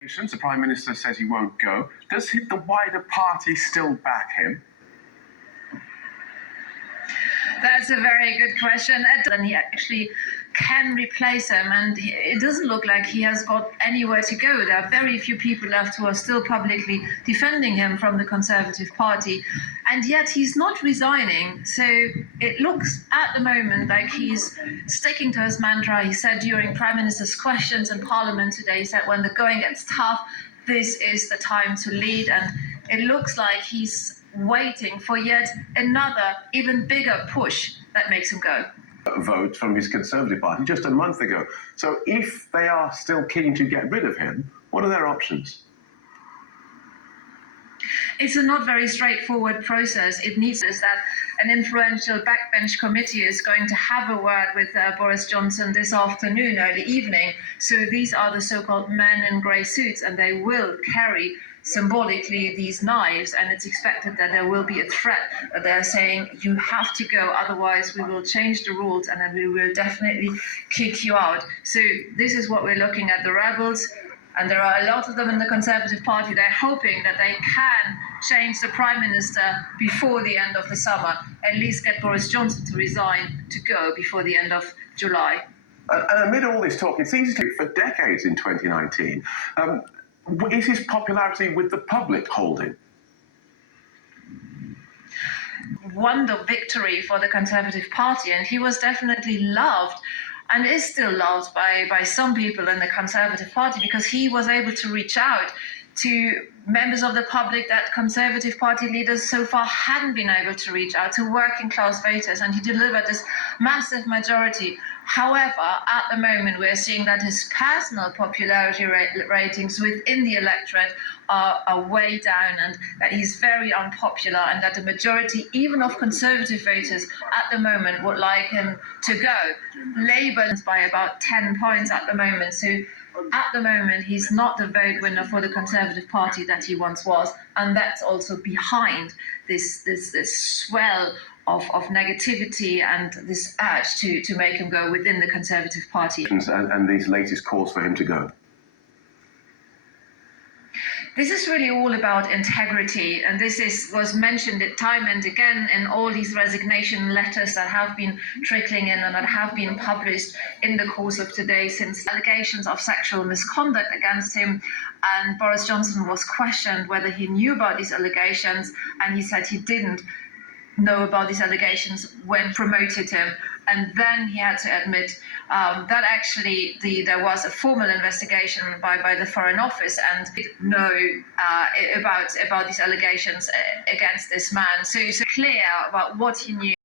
The Prime Minister says he won't go. Does the wider party still back him? That's a very good question. And he actually can replace him, and it doesn't look like he has got anywhere to go. There are very few people left who are still publicly defending him from the Conservative Party, and yet he's not resigning. So it looks at the moment like he's sticking to his mantra. He said during Prime Minister's questions in Parliament today, he said when the going gets tough, this is the time to lead, and it looks like he's waiting for yet another, even bigger push that makes him go. Vote from his Conservative Party just a month ago. So if they are still keen to get rid of him, what are their options? It's a not very straightforward process. It needs is that an influential backbench committee is going to have a word with Boris Johnson this afternoon, early evening. So these are the so-called men in grey suits, and they will carry symbolically these knives, and it's expected that there will be a threat. They're saying you have to go, otherwise we will change the rules and then we will definitely kick you out. So this is what we're looking at, the rebels, and there are a lot of them in the Conservative Party. They're hoping that they can change the Prime Minister before the end of the summer, at least get Boris Johnson to resign, to go before the end of July. And amid all this talk, it's easy to for decades in 2019. Is his popularity with the public holding? Won the victory for the Conservative Party, and he was definitely loved and is still loved by some people in the Conservative Party, because he was able to reach out to members of the public that Conservative Party leaders so far hadn't been able to reach out to, working class voters, and he delivered this massive majority. However, at the moment, we're seeing that his personal popularity ratings within the electorate are way down, and that he's very unpopular, and that the majority, even of Conservative voters at the moment, would like him to go. Labour is by about 10 points at the moment. So at the moment, he's not the vote winner for the Conservative Party that he once was, and that's also behind this swell of negativity and this urge to make him go within the Conservative Party. And these latest calls for him to go. This is really all about integrity, and this was mentioned time and again in all these resignation letters that have been trickling in and that have been published in the course of today, since allegations of sexual misconduct against him. And Boris Johnson was questioned whether he knew about these allegations, and he said he didn't know about these allegations when promoted him. And then he had to admit that actually there was a formal investigation by the Foreign Office, and didn't know about these allegations against this man. So clear about what he knew.